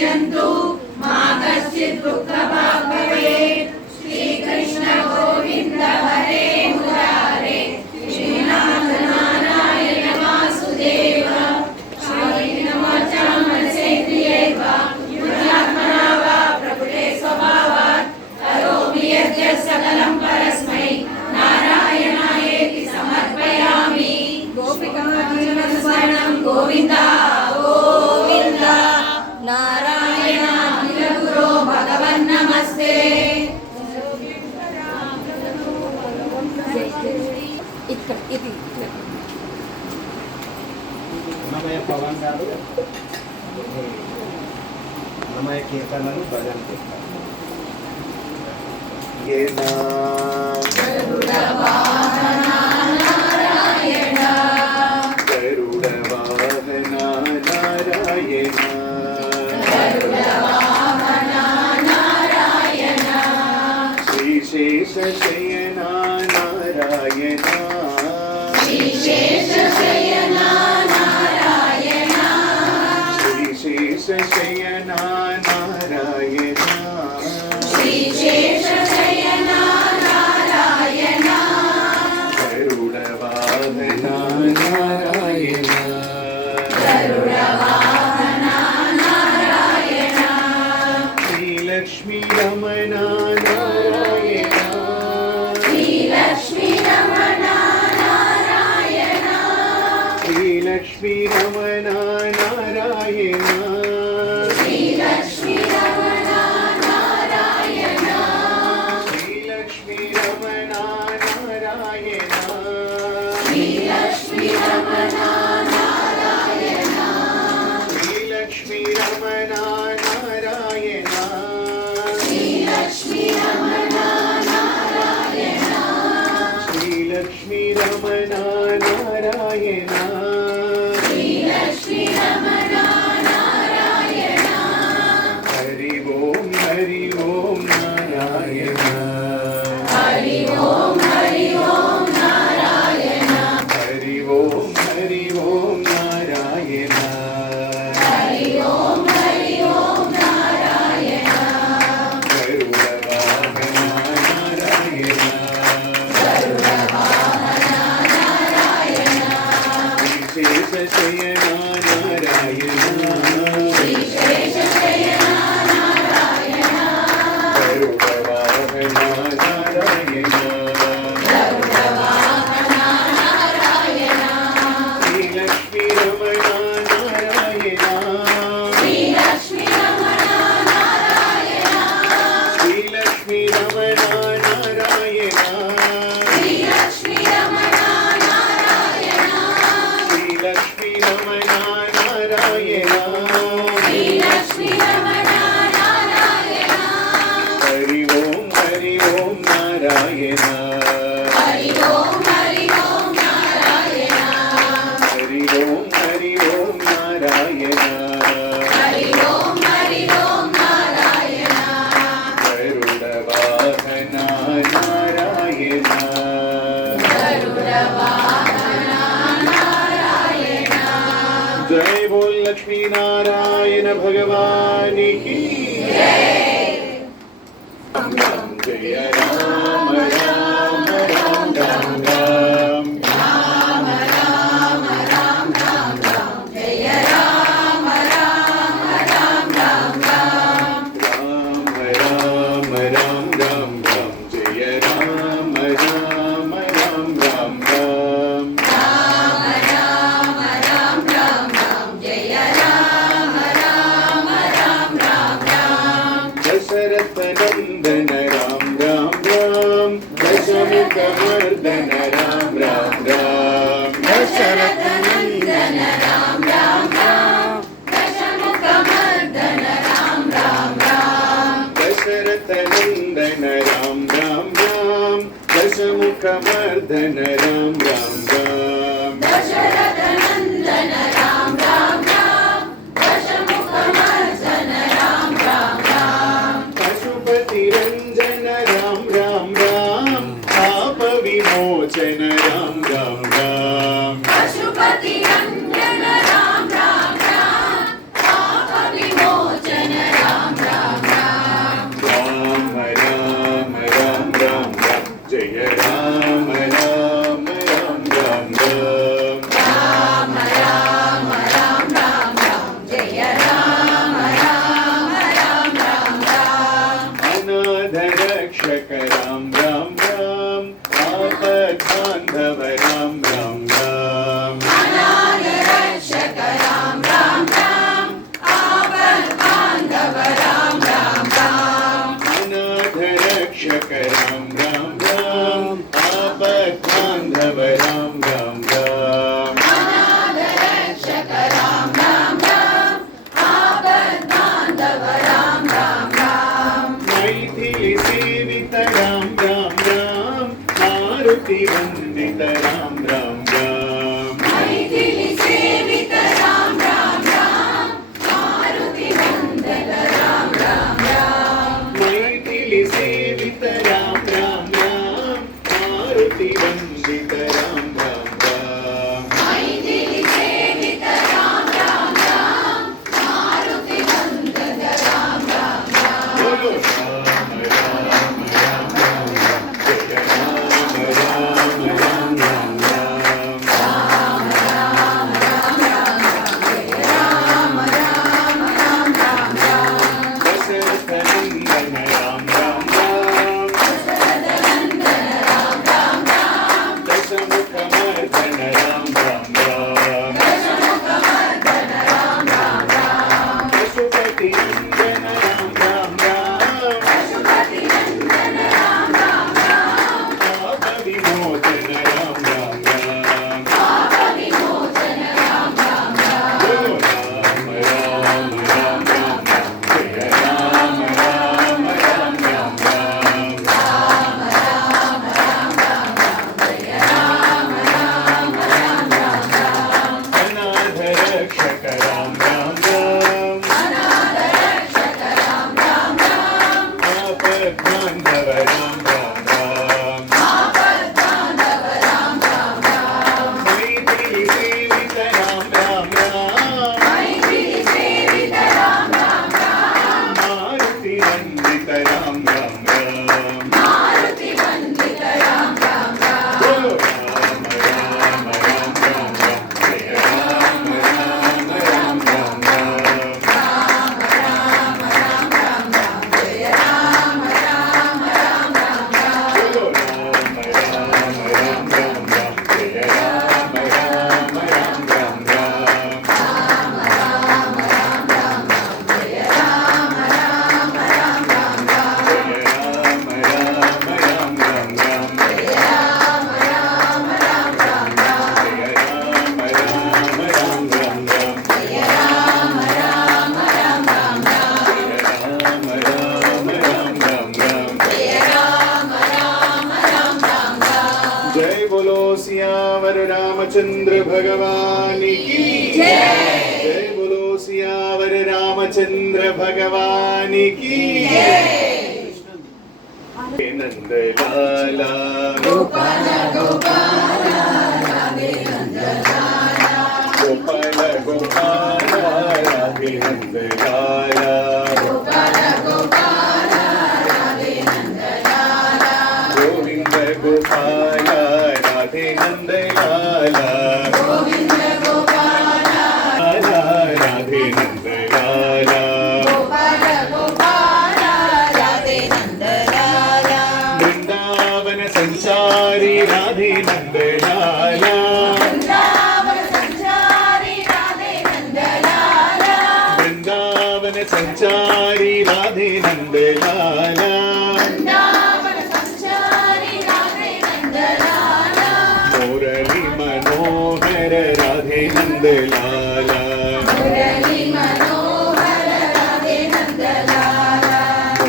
पश्यन्तु मा कश्चित् दुःखभाग् भवेत्। श्रीकृष्ण गोविन्द हरे मुरारे श्रीनाथ नारायण वासुदेव श्रीनमोचामनसेन्द्रियैव युक्तात्मना वा प्रकृते स्वभावात् करोमि यद्यत् सकलं परस्मै नारायणायेति समर्पयामि। गोपिका जीवनस्मरणं गोविन्द गोविन्द नारायण गुरो भगवन्नमस्ते। అన్నమయ్య పవన్ గారు అన్నమయ్య కీర్తనలు భజన చేస్తారు. గరుడ వాహన నారాయణ శ్రీశేష శయన నారాయణ श्रीशेष शयन नारायण श्रीशेष शयन नारायण श्रीशेष शयन नारायण गरुड वाहन नारायण गरुड वाहन नारायण श्रीलक्ष्मी रमण नारायण श्रीलक्ष्मी रमण नारायण श्रीलक्ष्मी रमण नारायण श्रीलक्ष्मी रमण नारायण श्रीलक्ष्मी रमण नारायण श्रीलक्ष्मी रमण नारायण श्रीलक्ष्मी रमण नारायण श्रीलक्ष्मी रमण नारायण श्रीलक्ष्मी रमण नारायण श्रीलक्ष्मी रमण नारायण हरि ओम नारायण हरि ओम नारायण हरि ओम नारायण हरि ओम नारायण गरुड वाहन नारायण गरुड वाहन नारायण विशेष शयन नारायण श्रीशेष शयन नारायण गरुड वाहन नारायण गरुड वाहन नारायण श्रीलक्ष्मी रमण नारायण श्रीलक्ष्मी रमण नारायण श्रीलक्ष्मी रमण नारायण श्रीलक्ष्मी रमण नारायण श्रीलक्ष्मी रमण नारायण श्रीलक्ष्मी रमण नारायण हरि ओम नारायण हरि ओम नारायण हरि ओम नारायण हरि ओम नारायण गरुड वाहन नारायण गरुड वाहन नारायण जय बोल लक्ष्मी नारायण भगवान की जय राम राम राम राम राम जय राम राम राम राम राम राम राम राम राम जय राम राम राम राम राम राम राम राम राम जय राम राम राम राम राम दशरथ नंदन राम राम राम दशमुख मर्दन राम राम राम दशरथ नंदन राम राम राम दशमुख मर्दन राम राम राम दशरथ नंदन राम राम राम दशमुख मर्दन राम राम राम दशरथ नंदन राम राम राम दशमुख मर्दन राम राम राम पशुपति रंजन राम राम राम पाप विमोचन राम राम राम पशुपति रंजन राम राम राम पाप विमोचन जय बोलो सियावर रामचंद्र भगवान की जय बोलो सियावर रामचंद्र भगवान की नंद लाला गोपाल गोपाल राधे नंद लाला गोपाल गोपाल राधे नंद लाला गोपाल गोपाल राधे नंद लाला गोविंद गोपाल राधे नंद लाला गोविंद गोपाल राधे नंद लाला गोपाल गोपाल राधे नंद लाला वृंदावन संचारी राधे नंद लाला वृंदावन संचारी राधे नंद लाला वृंदावन संचारी राधे नंद लाला वृंदावन संचारी राधे नंद लाला मुरली मनोहर राधे नंद लाला मुरली मनोहर राधे नंद लाला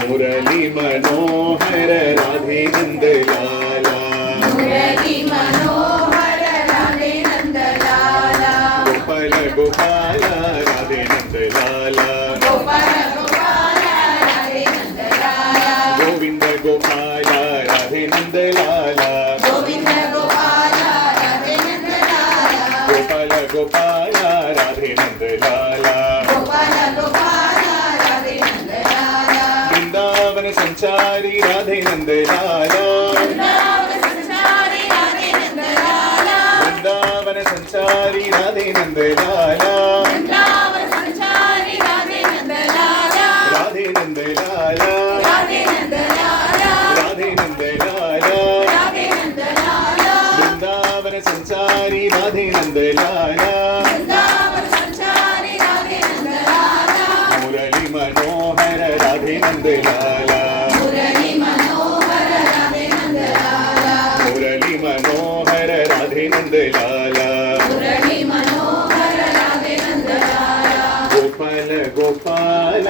मुरली मनोहर राधे नंद लाला मुरली मनोहर राधे नंद लाला गोपाल गोपाल राधे नंद लाला गोपाल गोपाल राधे नंद लाला गोविंद गोपाल राधे नंद लाला गोविंद गोपाल राधे नंद लाला गोपाल गोपाल राधे नंद लाला गोपाल गोपाल राधे नंद लाला वृंदावन संचारी राधे नंद लाला वृंदावन संचारी राधे नंद लाला वृंदावन संचारी राधे नंद लाला वृंदावन संचारी राधे नंद लाला राधे नंद लाला राधे नंद लाला राधे नंद लाला राधे नंद लाला वृंदावन संचारी राधे नंद लाला वृंदावन संचारी राधे नंद लाला मुरली मनोहर राधे नंद लाला मुरली मनोहर राधे नंद लाला मुरली मनोहर राधे नंद लाला मुरली मनोहर राधे नंद लाला गोपाल गोपाल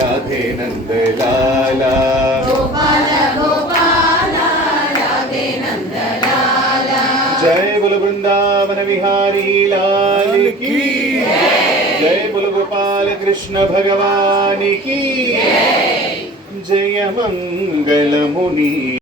राधे नंद लाला गोपाल गोपाल राधे नंद लाला जय बोल वृंदावन विहारी लाल की जय बोल गोपाल कृष्ण भगवान की जय मंगल मुनि